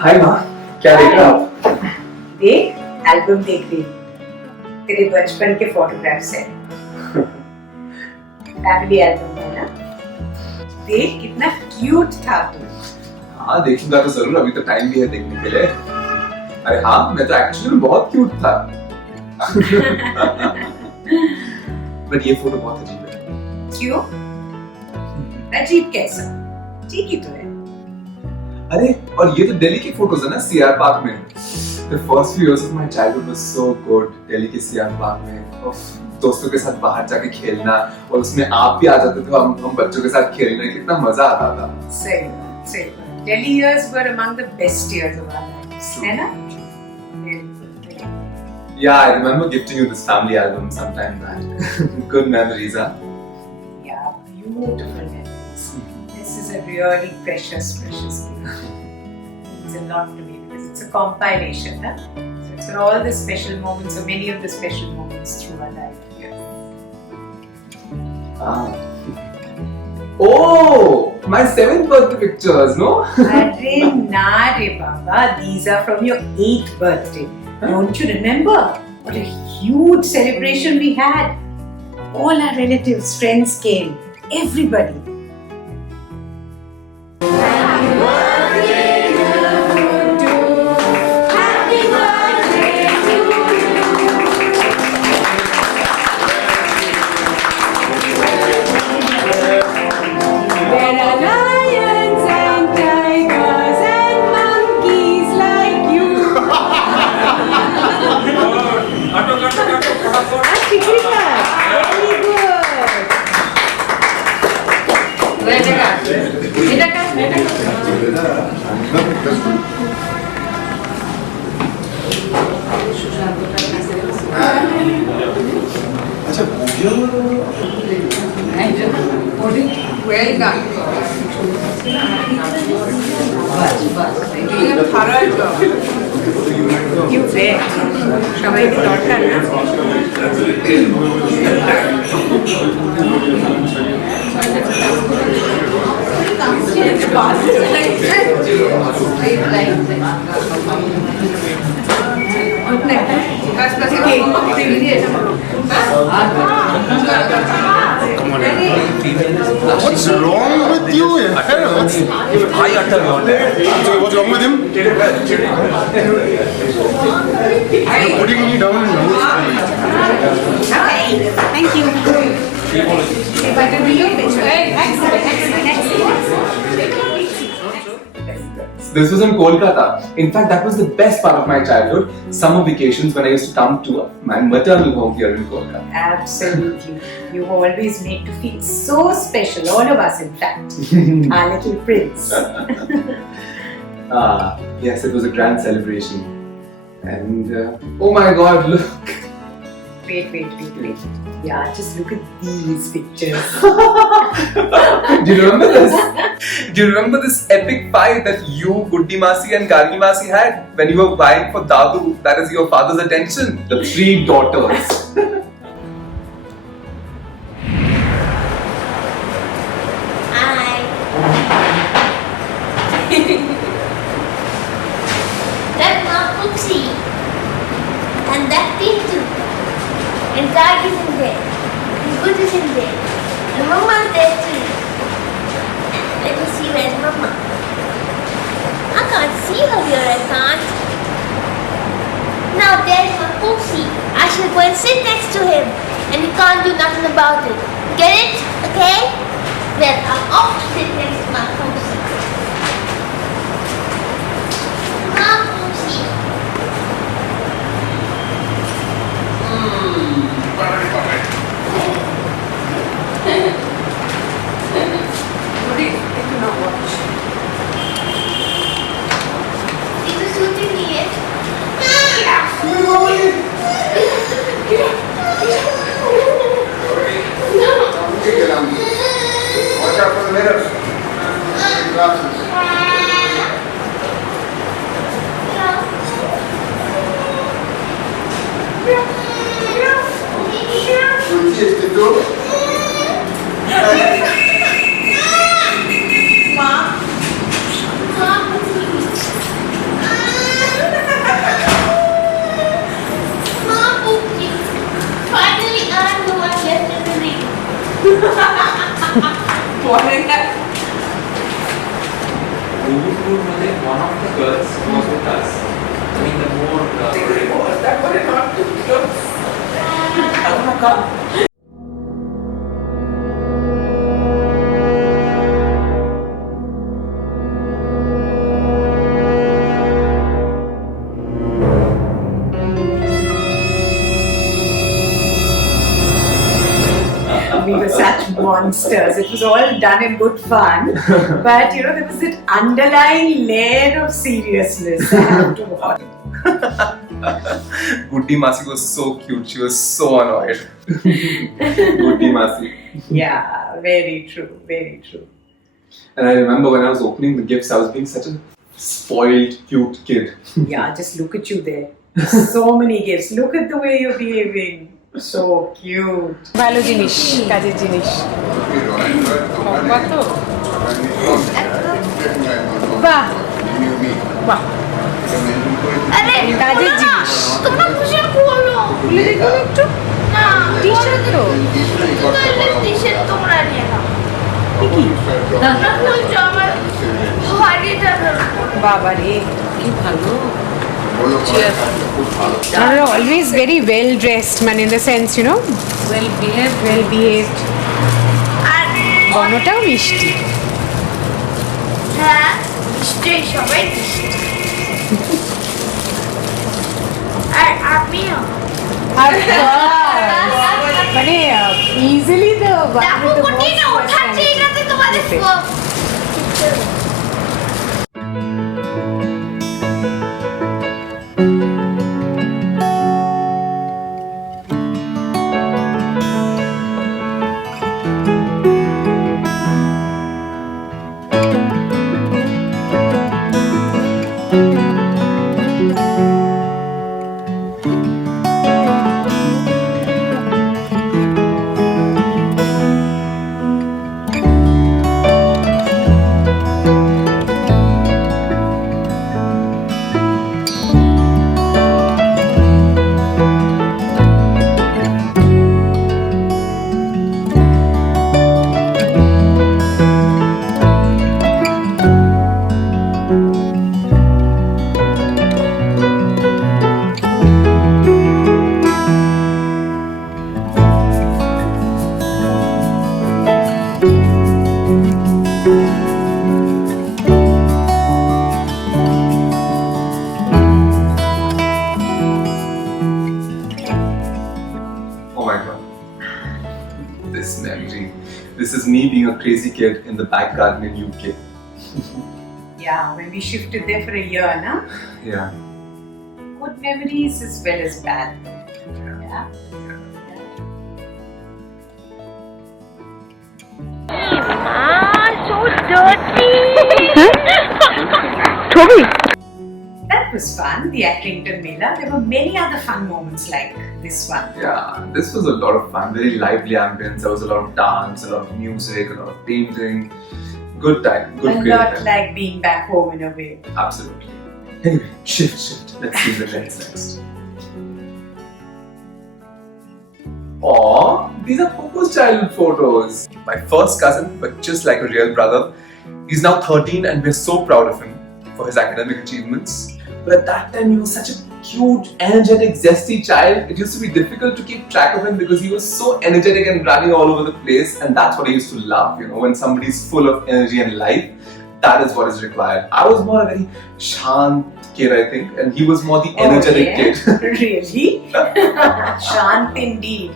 हाय माँ, क्या देख रहे हो आप? देख, एल्बम देख रही हूँ। तेरे बचपन के फोटोग्राफ्स हैं। फैमिली एल्बम है ना? देख कितना क्यूट था तू। हाँ देखूंगा तो जरूर, अभी तो टाइम भी है देखने के लिए। अरे हाँ, मैं तो एक्चुअली में बहुत क्यूट था। बट ये फोटो बहुत अजीब है। क्यों? अजीब कैसा? ठीक ही तो है। अरे और ये तो दिल्ली की फोटोज है ना, सीआर पार्क में। The first few years of my childhood was so good. Delhi के सीआर पार्क में दोस्तों के साथ बाहर जाके खेलना, और उसमें आप भी आ जाते थे, हम बच्चों के साथ खेलने, कितना मजा आता था। सही बात। Delhi years were among the best years of our lives, है ना? Yeah, I remember gifting you this family album sometime back. Good memories, huh? Yeah, beautiful memories. This is a really precious gift. It's a lot to me because it's a compilation, huh? So it's for all the special moments, so many of the special moments through our life. Ah. Oh, my 7th birthday pictures, no? Arre na re baba, these are from your 8th birthday. Don't you remember? What a huge celebration we had. All our relatives, friends came. Everybody. Happy birthday to you. Happy birthday to you. There are lions and tigers and monkeys like you. Well done. Doing a thorough job. You bet. সবাই দরকার না। What's wrong with you? What's wrong with him? You're putting me down in notes. Okay, thank you. Better be your picture. Excellent. This was in Kolkata. In fact, that was the best part of my childhood. Summer vacations when I used to come to my maternal home here in Kolkata. Absolutely. You always made to feel so special, all of us in fact. Our little prince. Yes, it was a grand celebration. And oh my God, look. Wait. Yeah, just look at these pictures. Do you remember this? Do you remember this epic fight that you, Guddi Masi and Gargi Masi had when you were vying for Dadu, that is your father's attention? The 3 daughters. Hi. That's not Pupsi. And that Pintu. And Dad is in there. And Good is in there. And Mama's there too. Let me see where's Mama. I can't see her here, I can't. Now there's my Pupsi. I shall go and sit next to him. And he can't do nothing about it. Get it? Okay? Well, I'm off to sit next to my Pupsi. Come, Pupsi. Is the shooting yet? Watch out for the mirrors. Glasses. Mom. One of the girls was with us. I mean, the more that was not too close. We were such monsters. It was all done in good fun, but you know there was that underlying layer of seriousness. I have to watch. Goody Masi was so cute. She was so annoyed. Goody Masi. Yeah, very true, very true. And I remember when I was opening the gifts, I was being such a spoiled, cute kid. Yeah, just look at you there. So many gifts. Look at the way you're behaving. So cute. ভালো জিনিস কাজের জিনিস কত বাহ বাহ কাজের জিনিস তোমরা খুশি করো খুলে দেখুন একটু না টি-শার্ট তো টি-শার্ট তোমরা নিয়ে নাও কি তোমরা বলছো আমার হাড়িটা বাবা রে কি ভালো Are always very well dressed, man, in the sense, you know, well behaved. গন্ধটাও মিষ্টি হ্যাঁ নিশ্চয়ই সবাই আর আমিও মানে easily the one দেখো with the কোটি না most ওঠাচ্ছে এটাতে তোমাদের This memory. This is me being a crazy kid in the back garden in UK. Yeah, when we shifted there for a year, na? Yeah. Good memories as well as bad. Yeah. so dirty. Toby. That was fun, the Accrington Mela. There were many other fun moments like this one. Yeah, this was a lot of fun. Very lively ambience. There was a lot of dance, a lot of music, a lot of painting. Good time. Good A creative lot time. like being back home in a way. Absolutely. Anyway, shift. Let's see the lens next. Aww, these are Poco's childhood photos. My first cousin, but just like a real brother. He's now 13 and we're so proud of him for his academic achievements. But at that time, he was such a cute, energetic, zesty child. It used to be difficult to keep track of him because he was so energetic and running all over the place, and that's what I used to love, you know, when somebody's full of energy and life. That is what is required. I was more a very shant kid, I think, and he was more the energetic kid. Really? Shant indeed.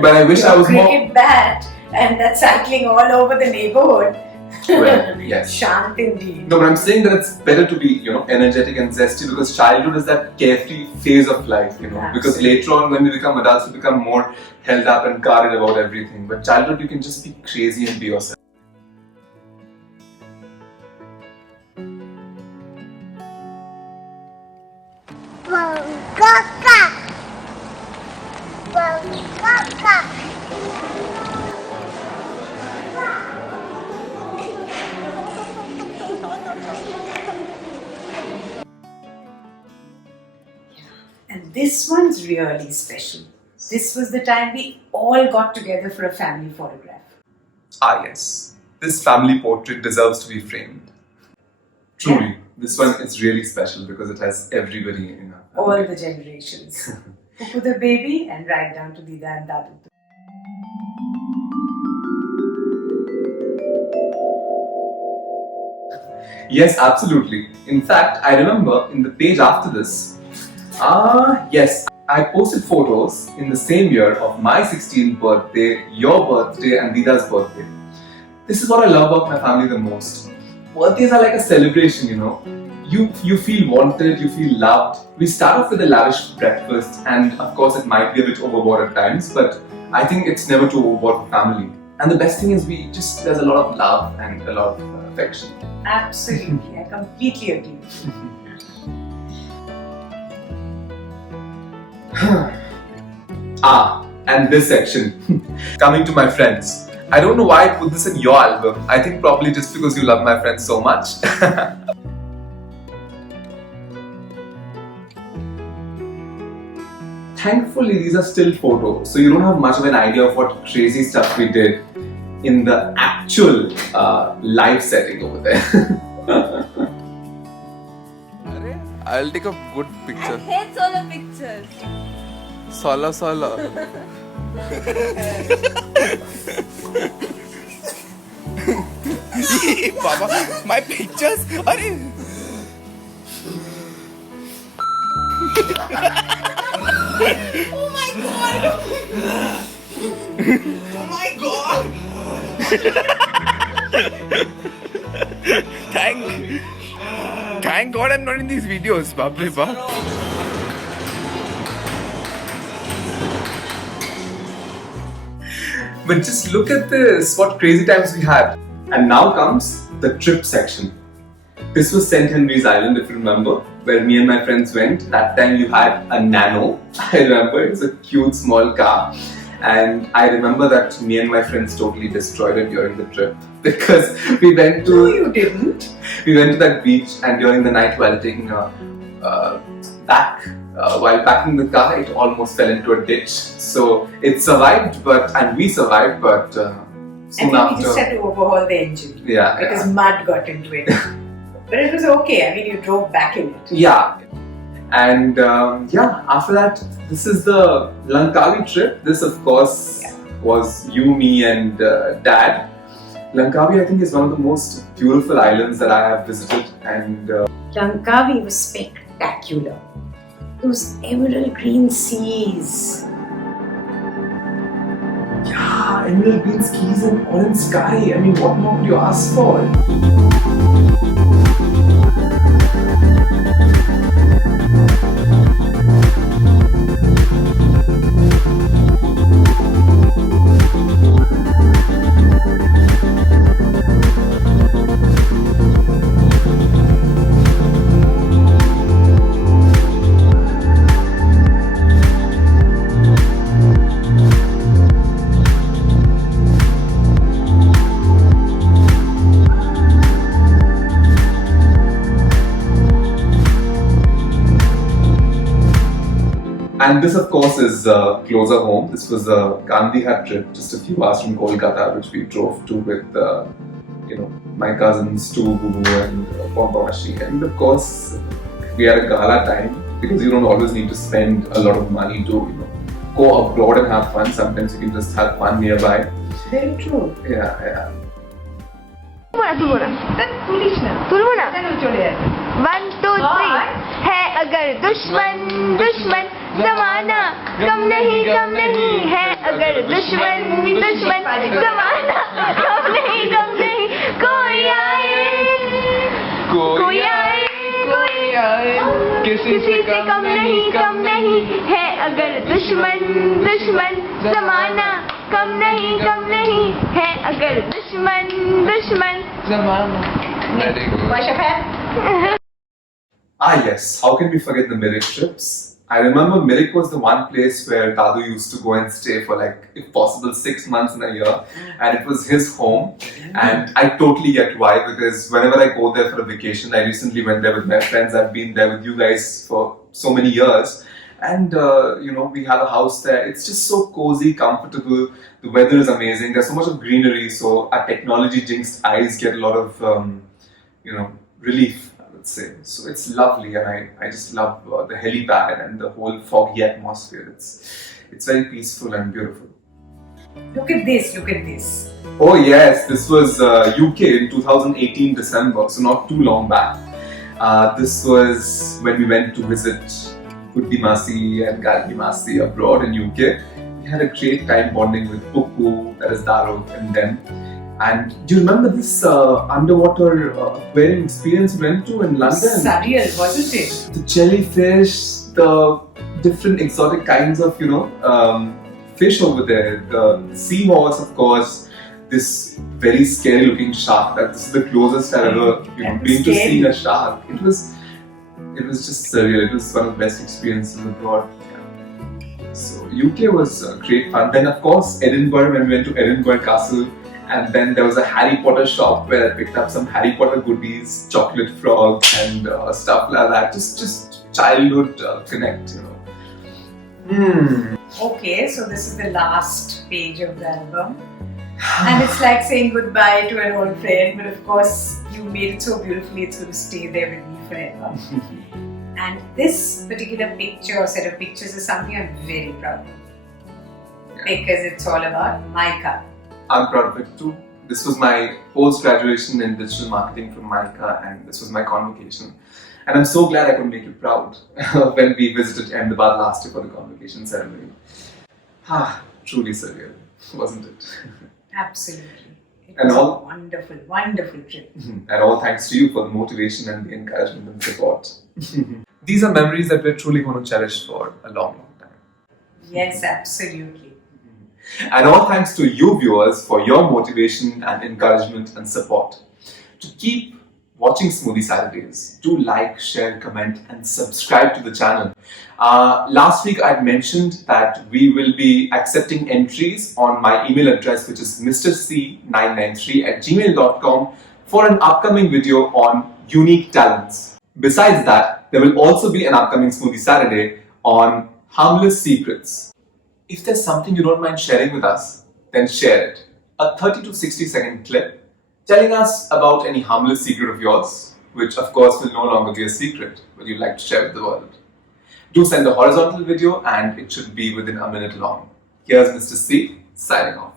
But I wish I was more. Cricket bat and that cycling all over the neighborhood. Well, yes. Shant indeed. No, but I'm saying that it's better to be, you know, energetic and zesty because childhood is that carefree phase of life, you know. Absolutely. Because later on, when we become adults, we become more held up and guarded about everything. But childhood, you can just be crazy and be yourself. And this one's really special. This was the time we all got together for a family photograph. Ah, yes. this family portrait deserves to be framed. Truly, this one is really special because it has everybody in it. All the generations. Pupu the baby and right down to Dida and Dadu. Yes, absolutely. In fact, I remember in the page after this, yes, I posted photos in the same year of my 16th birthday, your birthday, and Dida's birthday. This is what I love about my family the most. Birthdays are like a celebration, you know. You feel wanted, you feel loved. We start off with a lavish breakfast, and of course, it might be a bit overboard at times, but I think it's never too overboard for family. And the best thing is, there's a lot of love and a lot of affection. Absolutely, I completely agree. And this section. Coming to my friends. I don't know why I put this in your album. I think probably just because you love my friends so much. Thankfully, these are still photos, so you don't have much of an idea of what crazy stuff we did in the actual live setting over there. I'll take a good picture. I hate solo pictures. Solo. Baba, my pictures? Arey. Oh my god! Oh my god! Thank God I'm not in these videos, Babre Bab. But just look at this, what crazy times we had. And now comes the trip section. This was St. Henry's Island, if you remember, where me and my friends went. That time you had a Nano. I remember it was a cute small car. And I remember that me and my friends totally destroyed it during the trip because we went to... No, you didn't. We went to that beach, and during the night while taking a while packing the car, it almost fell into a ditch. So it survived, and we survived, but soon I think after... we just had to overhaul the engine. Yeah, because mud got into it. But it was okay. I mean, you drove back in it. Yeah. And after that, this is the Langkawi trip. This, of course, was you, me, and Dad. Langkawi, I think, is one of the most beautiful islands that I have visited. And Langkawi was spectacular. Those emerald green seas. yeah, emerald green skies and orange sky. I mean, what more could you ask for? And this, of course, is closer home. This was a Gandhi Hat trip, just a few hours from Kolkata, which we drove to with, my cousins, Stu, Bubu, and Pompawashi. And of course, we had a gala time because you don't always need to spend a lot of money to, go abroad and have fun. Sometimes you can just have fun nearby. Very true. Yeah. तुलबो ना 1 2 3 है अगर दुश्मन जमाना कम नहीं है अगर दुश्मन जमाना कम नहीं कोई आए किसी से कम नहीं है अगर दुश्मन जमाना कम नहीं है अगर दुश्मन Zamana. Very good. Wash your hand. Yes. How can we forget the Mirik trips? I remember Mirik was the one place where Dadu used to go and stay for if possible, 6 months in a year. And it was his home. And I totally get why, because whenever I go there for a vacation, I recently went there with my friends. I've been there with you guys for so many years. And we have a house there. It's just so cozy, comfortable. The weather is amazing. There's so much of greenery, so our technology jinxed eyes get a lot of relief, I would say. So it's lovely, and I just love the helipad and the whole foggy atmosphere. It's very peaceful and beautiful. Look at this, look at this. Oh yes, this was UK in 2018 December, so not too long back. This was when we went to visit Kutti Masi and Gargi Masi abroad in UK. We had a great time bonding with Pukku, that is Daruk, and them. And do you remember this underwater aquarium experience we went to in London? Surreal, wasn't it? The jellyfish, the different exotic kinds of, fish over there. The seahorse, of course. This very scary looking shark. This is the closest I've ever been to seeing a shark. It was just surreal. It was one of the best experiences abroad. Yeah. So UK was great fun. Then of course Edinburgh, when we went to Edinburgh Castle, and then there was a Harry Potter shop where I picked up some Harry Potter goodies, chocolate frogs and stuff like that. Just childhood connect, Okay, so this is the last page of the album. And it's like saying goodbye to an old friend, but of course you made it so beautifully, it's going to stay there with me forever. And this particular picture or set of pictures is something I'm very proud of. Because it's all about MICA. I'm proud of it too. This was my post-graduation in digital marketing from MICA, and this was my convocation. And I'm so glad I could make you proud when we visited Ahmedabad last year for the convocation ceremony. Truly surreal, wasn't it? Absolutely. It And was all- a wonderful, wonderful trip. And all thanks to you for the motivation and the encouragement and support. These are memories that we're truly going to cherish for a long, long time. Yes, absolutely. And all thanks to you viewers for your motivation and encouragement and support. To keep watching Smoothie Saturdays, do like, share, comment and subscribe to the channel. Last week I mentioned that we will be accepting entries on my email address, which is mrc993@gmail.com, for an upcoming video on unique talents. Besides that, there will also be an upcoming Smoothie Saturday on harmless secrets. If there's something you don't mind sharing with us, then share it. A 30 to 60 second clip telling us about any harmless secret of yours, which of course will no longer be a secret, but you'd like to share with the world. Do send a horizontal video and it should be within a minute long. Here's Mr. C signing off.